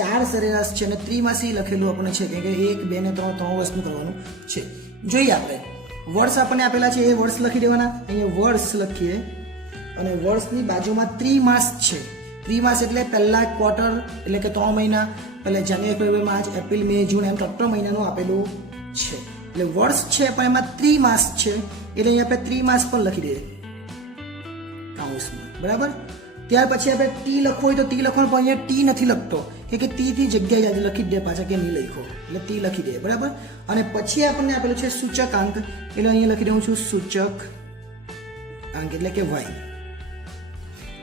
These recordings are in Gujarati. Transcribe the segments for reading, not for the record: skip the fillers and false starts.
4 સરેરાશ છે અને ત્રિમાસી લખેલું આપણને છે કે 1 2 ને 3 3 વર્ષનું કરવાનું છે. જોઈએ આપણે વર્ષ આપણને આપેલા છે, એ વર્ષ લખી દેવાના. અહીંયા વર્ષ લખીએ અને વર્ષની બાજુમાં ત્રિમાસ છે. ત્રિમાસ એટલે પહેલા ક્વાર્ટર એટલે કે 3 મહિના, પહેલા જાન્યુઆરી ફેબ્રુઆરી માર્ચ એપ્રિલ મે જૂન એમ 3 મહિનાનું આપેલું છે. એટલે વર્ષ છે પણ એમાં ત્રિમાસ છે એટલે અહીંયા આપણે ત્રિમાસ પણ લખી દઈએ કાઉન્સમાં. બરાબર. ત્યાર પછી આપણે ટી લખવું હોય તો ટી લખવાનું, પણ અહીંયા ટી નથી લખતો કે ટી થી જગ્યાએ યાદ લખી દે પાછા કે નહીં લખો એટલે ટી લખી દે. બરાબર. અને પછી આપણને આપેલું છે સૂચકાંક એટલે અહીંયા લખી દઉં છું સૂચક અંક એટલે કે વાય.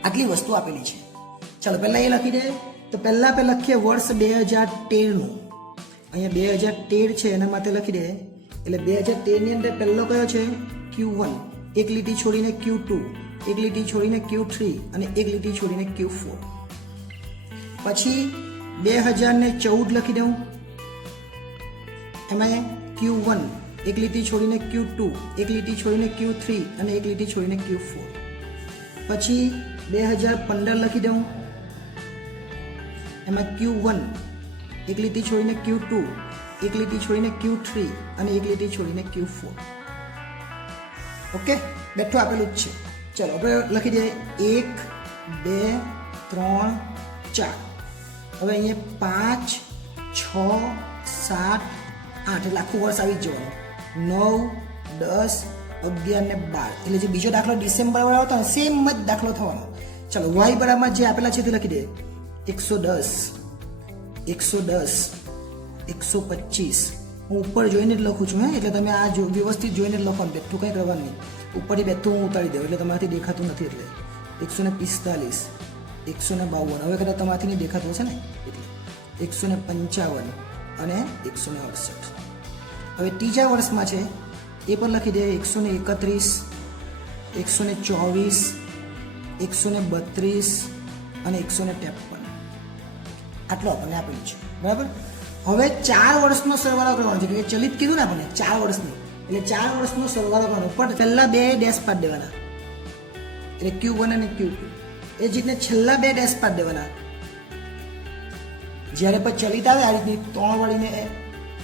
આટલી વસ્તુ આપેલી છે. ચાલો પહેલા એ લખી દે. તો પહેલા આપણે લખીએ વર્ષ 2013નું. અહીંયા 2013 છે એના માટે લખી દે. એટલે 2013 ની અંદર પહેલો કયો છે Q1, એક લીટી છોડીને Q2, એક લીટી છોડીને Q3 અને એક લીટી છોડીને Q4. પછી 2014 લખી દઉં. એમાં Q1, એક લીટી છોડીને Q2, એક લીટી છોડીને Q3 અને એક લીટી છોડીને Q4. પછી 2015 લખી દઉં. એમાં Q1, એક લીટી છોડીને Q2, એક લીટી છોડીને Q3 અને એક લીટી છોડીને Q4. ઓકે, બેઠું આપેલું જ છે. ચલો આપણે લખી દઈએ 1 2 3 4. હવે અહીંયા 5 6 7 8 એટલે આખું વર્ષ આવી જ જવાનું. 9 10 11 ને 12 એટલે જે બીજો દાખલો ડિસેમ્બર વાળો હતો ને સેમ જ દાખલો થવાનો. ચલો વાય બરાબર જે આપેલા છે તે લખી દે. 110 110 125. હું ઉપર જોઈને જ લખું છું એટલે તમે આ જો વ્યવસ્થિત જોઈને જ લખવાનું, બેઠું કંઈ કરવાનું નહીં. ઉપરથી બેઠું હું ઉતારી દઉં એટલે તમારાથી દેખાતું નથી. એટલે 145 152. હવે કદાચ તમારાથી નહીં દેખાતું હશે ને એટલે 155 અને 168. હવે ત્રીજા વર્ષમાં છે એ પણ લખી દે. 131 124 132 અને 153. આટલો આપણને આપેલું છે. બરાબર. હવે 4 વર્ષનો સરવાળો કરવાનો છે કે ચલિત કીધું ને આપણને 4 વર્ષનું એટલે 4 વર્ષનો સરવાળો કરવાનો. પણ પહેલા 2 ડેશ પાડી દેવાના એટલે Q1 અને Q2. એ જ રીતને છેલ્લા 2 ડેશ પાડી દેવાના. જ્યારે પછી ચલિત આવે આ રીતની 3 વાળીને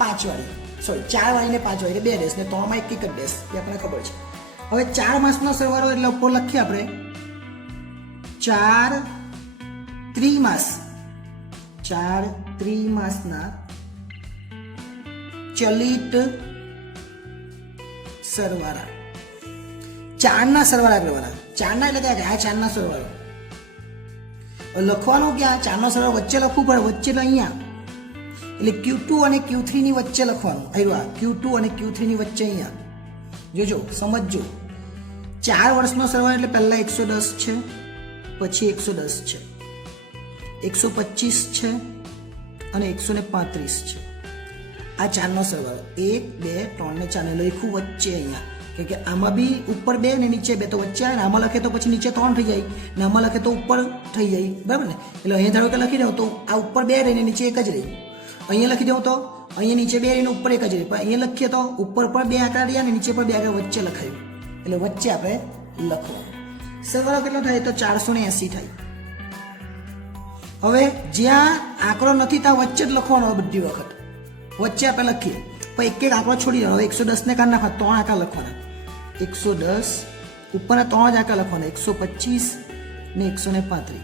5 વાળી, સોરી 4 વાળીને 5 વાળી એટલે 2 ડેશ ને 3માં એક જ ડેશ, એ આપણને ખબર છે. હવે 4 માસનો સરવાળો એટલે ઉપર લખીએ આપણે 4 ત્રિમાસ. 4 ત્રિમાસના ચલિત સરવાળા. 4ના સરવાળા કરવાના. 4ના એટલે કે આ 4ના સરવાળો લખવાનું ક્યાં? 4નો સરવાળો વચ્ચે લખવું પડે. વચ્ચે એટલે અહીંયા એટલે Q2 અને Q3 ની વચ્ચે લખવાનું. આવ્યા Q2 અને Q3 ની વચ્ચે અહીંયા. જોજો સમજજો. 4 વર્ષનો સરવાળો એટલે પહેલા 110 છે, પછી 110 છે, 125 છે અને 135 છે. આ 4નો સરવાળો 1 2 3 ને 4 ને લખ્યું વચ્ચે અહીંયા. કે આમાં બી ઉપર 2 ને નીચે 2 તો વચ્ચે આવે ને. આમાં લખે તો પછી નીચે 3 થઈ જાય ને આમાં લખે તો ઉપર થઈ જાય. બરાબર ને. એટલે અહીંયા ધારો કે લખી દઉં તો આ ઉપર 2 રહીને નીચે 1 જ રહી. અહીંયા લખી દઉં તો અહીંયા નીચે 2 રહીને ઉપર 1 જ રહી. પણ અહીંયા લખીએ તો ઉપર પર 2 આંકડા રહ્યા ને નીચે પર 2 આંકડા વચ્ચે લખાયું એટલે વચ્ચે આપણે લખવાનું. સરવાળો કેટલો થાય તો 480 થાય. હવે જ્યાં આંકડો નથી ત્યાં વચ્ચે જ લખવાનો બધી વખત. વચ્ચે આપણે લખીએ પણ એક એક આંકડો છોડી દેવાનો. 110 ને કાઢી નાખવા 3 આંકડા લખવાના. 110 ઉપરના 3 જ આંકડા લખવાના 125 ને 135.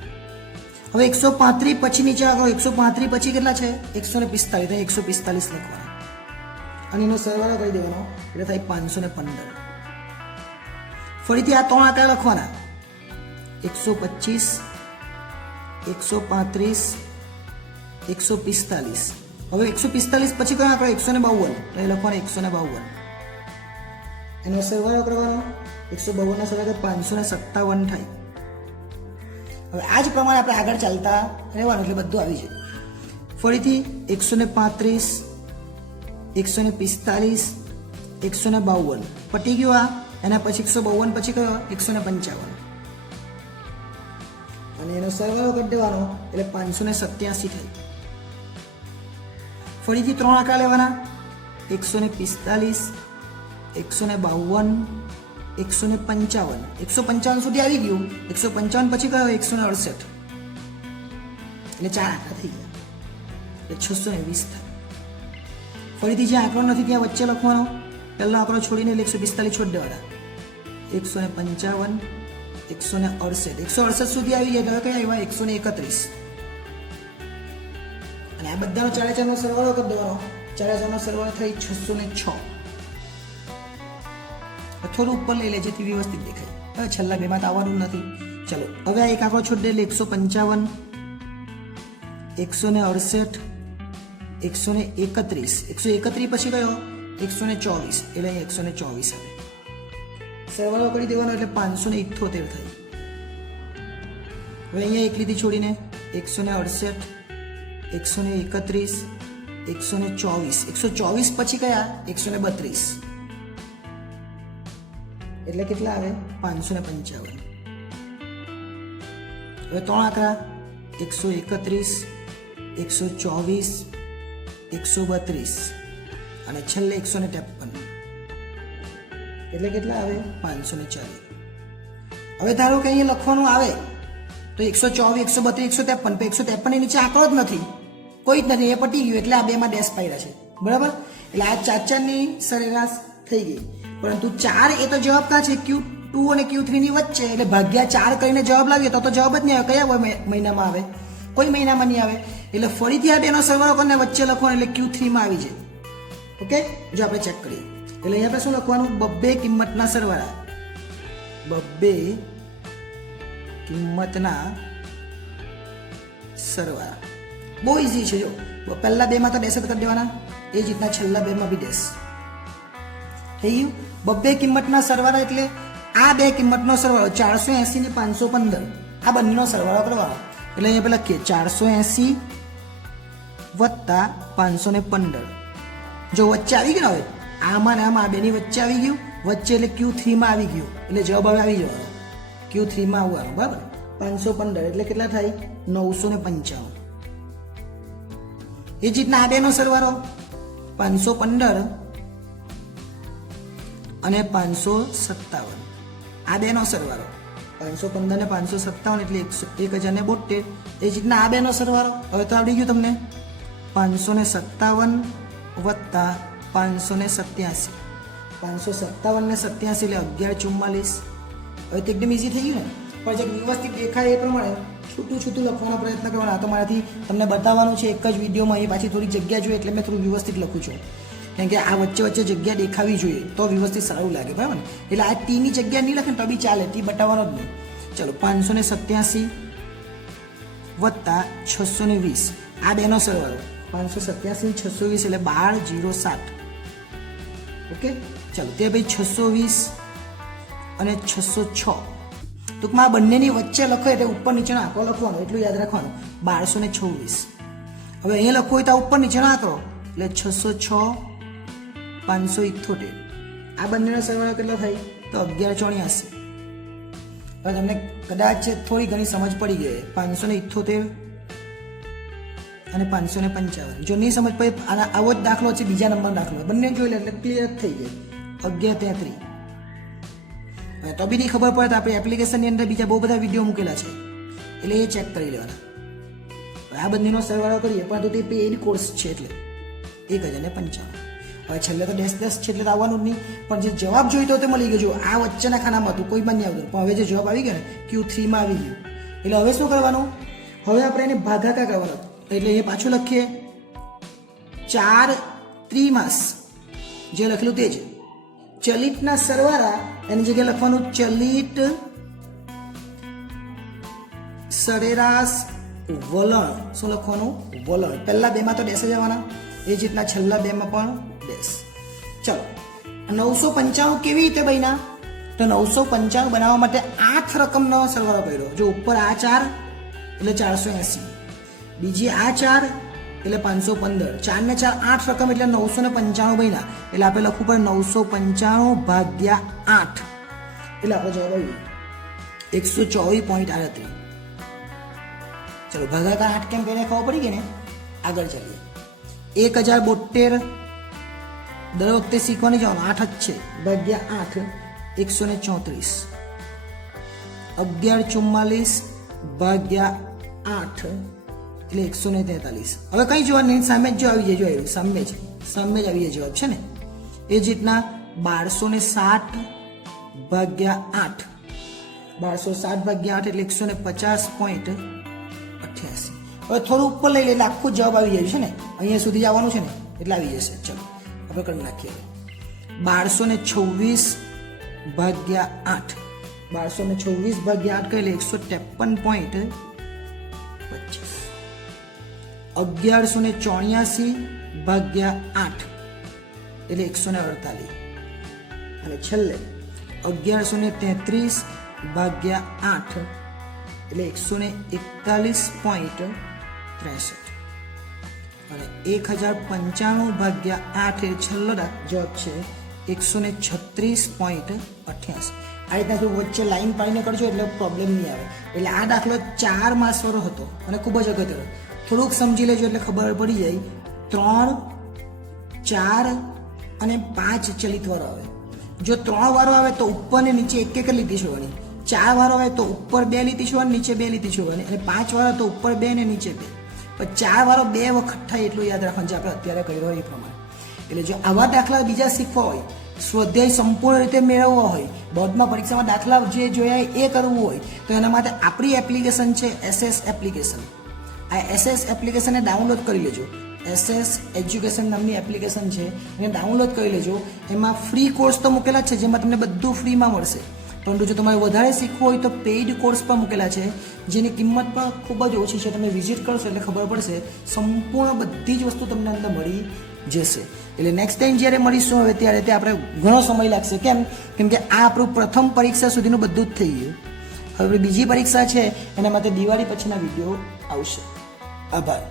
હવે 135 પછી નીચે આંકડો 135 પછી કેટલા છે 145. 145 લખવાના અને એનો સરવાળો કરી દેવાનો એટલે થાય 515. ફરીથી આ 3 આંકડા લખવાના 125 135 145. હવે 145 પછી કયો આંકડો 152 એટલે લખવાનો 152. એનો સરવાળો કરવાનો 152 ના સરવાળો 557 થાય. હવે આ જ પ્રમાણે આપણે આગળ ચાલતા રહેવાનું એટલે બધું આવી જાય. ફરીથી 135 145 152 પટી ગયું. આ એના પછી 152 પછી કયો 155 અને એનો સરવાળો કરી દેવાનો એટલે 587 થાય. ફરીથી 3 આંકડા લેવાના 145 152 155. 155 સુધી આવી ગયું. 155 પછી કયો 168 એટલે 4 આંકડા થઈ ગયા. એટલે 620 થાય. ફરીથી જે આંકડો નથી ત્યાં વચ્ચે લખવાનો, પહેલો આંકડો છોડીને 145 છોડી દેવાના. 155, 168, 168 સુધી આવી જાય. હવે કયા આવ્યા? 131. અને આ બધાનો 4 નો સરવાળો કરી દેવાનો. 4 નો સરવાળો થઈ 606. થોડું ઉપર લઈ લે જેથી વ્યવસ્થિત દેખાય. હવે છેલ્લા બેમાં તો આવવાનું નથી. ચલો હવે આ એક આંકડો છોડી દે એટલે 155, 168, 131. 131 પછી કયો? 124. એટલે અહીં 124 આવે. સરવાળો કરી દેવાનો એટલે 578 થાય. હવે અહીંયા એક લીટી છોડીને 168, 131, 124. 124 પછી કયા? 132. એટલે કેટલા આવે? 555. હવે 3 આંકડા 131, 124, 132 અને છેલ્લે 153. એટલે કેટલા આવે? 540. હવે ધારો કે અહીંયા લખવાનું આવે તો 124, 132, 153. 153 ની નીચે આંકડો જ નથી, કોઈ જ નથી, એ પટી ગયું. એટલે આ બેમાં ડેશ પાડ્યા છે, બરાબર. એટલે આ 4 ની સરેરાશ થઈ ગઈ. પરંતુ 4 એ તો જવાબ ક્યાં છે? Q2 અને Q3 ની વચ્ચે. એટલે ભાગ્યા 4 કરીને જવાબ લાવીએ તો જવાબ જ નહીં આવે. કયા મહિનામાં આવે? કોઈ મહિનામાં નહીં આવે. એટલે ફરીથી આ બેનો સરવાળો કરીને વચ્ચે લખવાનો એટલે Q3 માં આવી જાય. ઓકે, જો આપણે ચેક કરીએ એટલે અહીંયા આપણે શું લખવાનું? બબ્બે કિંમતના સરવાળા. બબ્બે કિંમતના સરવાળા બહુ ઈઝી છે. જો પહેલા બેમાં તો ડેશ જ કરી દેવાના, એ જ રીતના છેલ્લા બેમાં બી ડેશ થઈ ગયું. બબ્બે કિંમતના સરવાળા એટલે આ બે કિંમતનો સરવાળો 480 ને 515, આ બંનેનો સરવાળો કરવાનો. એટલે અહીંયા પેલા લખીએ 480 વત્તા 515. જો વચ્ચે આવી ગયું, હવે આમાં ને આમાં આ બેની વચ્ચે આવી ગયું, વચ્ચે એટલે Q3 માં આવી ગયું. એટલે જવાબ હવે આવી જવાનો Q3 માં આવવાનું, બરાબર. 515 એટલે કેટલા થાય? 955. એ જ રીતના આ બેનો સરવાળો 515 અને 557. આ બેનો સરવાળો 515 ને 557 એટલે 1072. એ જ રીતના આ બેનો સરવાળો હવે તો આવડી ગયું તમને. 557 વત્તા 587. 557 ને 87 એટલે 1144. હવે તો એકદમ ઈઝી થઈ ગયું ને. પણ જે વ્યવસ્થિત દેખાય એ પ્રમાણે છૂટું છૂટું લખવાનો પ્રયત્ન કરવાનો. આ તો મારાથી તમને બતાવવાનું છે એક જ વિડીયોમાં. એ પાછી થોડી જગ્યા જોઈએ એટલે મેં થોડું વ્યવસ્થિત લખું છું, કારણ કે આ વચ્ચે વચ્ચે જગ્યા દેખાવી જોઈએ તો વ્યવસ્થિત સારું લાગે, બરાબર ને. એટલે આ ટીની જગ્યા નહીં લખે ને તો બી ચાલે, ટી બતાવવાનો જ નહીં. ચલો 587 વત્તા 620. આ બેનો સરવાળો 587 620 એટલે 1207. ઓકે, ચલો તે ભાઈ 620 અને 606. ટૂંકમાં આ બંનેની વચ્ચે લખો એટલે ઉપર નીચેનો આંકડો લખવાનો, એટલું યાદ રાખવાનું. 1226. હવે અહીંયા લખવું હોય તો ઉપર નીચેનો આંકડો એટલે 606 578. આ બંનેનો સરવાળો કેટલો થાય? તો 1184. હવે તમને કદાચ થોડી ઘણી સમજ પડી ગઈ. 578 અને 555. જો નહીં સમજ પડે આવો જ દાખલો છે, બીજા નંબરનો દાખલો, બંને જોઈ લે એટલે ક્લિયર થઈ ગઈ. 1133. તો બી નહીં ખબર પડે તો આપણે એપ્લિકેશનની અંદર બીજા બહુ બધા વિડીયો મૂકેલા છે, એટલે એ ચેક કરી લેવાના. આ બંનેનો સરવાળો કરીએ પરંતુ તે પેઇડ કોર્સ છે એટલે 1095. હવે છેલ્લે તો ડેશ છે એટલે આવવાનું જ નહીં, પણ જે જવાબ જોઈતો તે મળી ગયો. આ વચ્ચેના ખાનામાં હતું, કોઈ પણ નહીં આવતું, પણ હવે જે જવાબ આવી ગયો ને Q3 માં આવી ગયું. એટલે હવે શું કરવાનું? હવે આપણે એને ભાગાકાર કરવાનો. એટલે એ પાછું લખીએ 4 ત્રિમાસ જે લખેલું તે જ ચલિતના સરવાળા એની જગ્યાએ લખવાનું ચલિત સરેરાશ વલણ. શું લખવાનું? વલણ. પહેલા બેમાં તો ડેશ જવાના, એ જ રીતના છેલ્લા બેમાં પણ ડેશ. ચલો 995 કેવી રીતે બન્યા? તો 995 બનાવવા માટે 8 રકમનો સરવાળો કર્યો. જો ઉપર આ 4 એટલે 480, બીજી આ 4 એટલે 515, 4 ને 4 8 રકમ એટલે 995 બન્યા. એટલે આપણે લખવું પડે 995 ભાગ્યા 8 એટલે આપણો જવાબ આવી 124.38. ચલો ભાગાકાર 8 કેમ કરીને ખબર પડી ગઈ ને. આગળ ચાલીએ. 1072 દર વખતે શીખવાની જવાનું, 8 જ છે, ભાગ્યા 8 134. 1144 ભાગ્યા 8 એટલે 143. હવે કઈ જોવાનું નહીં, સામે જ જો આવી જાય, જો આવ્યું સામે જ આવી જાય જવાબ છે ને. એ જ રીતના 1260 ભાગ્યા 8, 1260 ભાગ્યા 8 એટલે 150.88. હવે થોડું ઉપર લઈ લે એટલે આખું જવાબ આવી જાય છે ને, અહીંયા સુધી આવવાનું છે ને એટલે આવી જશે. ચલો આપણે કરી નાખીએ. 1226 ભાગ્યા 8, 1226 ભાગ્યા 8 એટલે 153.25. 1184 ભાગ્યા 8 એટલે 148. અને છેલ્લે 1133 ભાગ્યા 8 એટલે 141.63. અને 1095 ભાગ્યા 8 એ છેલ્લો જવાબ છે 136.88. આ રીતના જો વચ્ચે લાઈન પાડીને કરજો એટલે પ્રોબ્લેમ નહીં આવે. એટલે આ દાખલો 4 માર્ક્સ વાળો હતો અને ખૂબ જ અગત્યનો. થોડુંક સમજી લેજો એટલે ખબર પડી જાય. 3, 4 અને 5 ચલિત વાળો આવે. જો 3 વાળો આવે તો ઉપર ને નીચે એક એક લીટી છોડવાની. 4 વાળો આવે તો ઉપર 2 લીટી છોડવાની, નીચે 2 લીટી છોડવાની. અને 5 વાળો તો ઉપર 2 ને નીચે 2. પણ 4 વાળો 2 વખત થાય એટલું યાદ રાખવાનું છે આપણે અત્યારે કર્યો એ પ્રમાણે. એટલે જો આવા દાખલા બીજા શીખવા હોય, સ્વાધ્યાય સંપૂર્ણ રીતે મેળવવો હોય, બોર્ડમાં પરીક્ષામાં દાખલા જે જોયા એ કરવું હોય તો એના માટે આપણી એપ્લિકેશન છે SS એપ્લિકેશન. આ SS એપ્લિકેશનને ડાઉનલોડ કરી લેજો. SS એજ્યુકેશન નામની એપ્લિકેશન છે, એને ડાઉનલોડ કરી લેજો. એમાં ફ્રી કોર્સ તો મૂકેલા જ છે જેમાં તમને બધું ફ્રીમાં મળશે. પરંતુ જો તમારે વધારે શીખવું હોય તો પેઇડ કોર્સ પણ મૂકેલા છે જેની કિંમત પણ ખૂબ જ ઓછી છે. તમે વિઝિટ કરશો એટલે ખબર પડશે, સંપૂર્ણ બધી જ વસ્તુ તમને અંદર મળી જશે. એટલે નેક્સ્ટ ટાઈમ જ્યારે મળીશું હવે ત્યારે તે આપણે ઘણો સમય લાગશે. કેમ કે આ આપણું પ્રથમ પરીક્ષા સુધીનું બધું જ થઈ ગયું. હવે બીજી પરીક્ષા છે એના માટે દિવાળી પછીના વિડીયો આવશે. આભાર.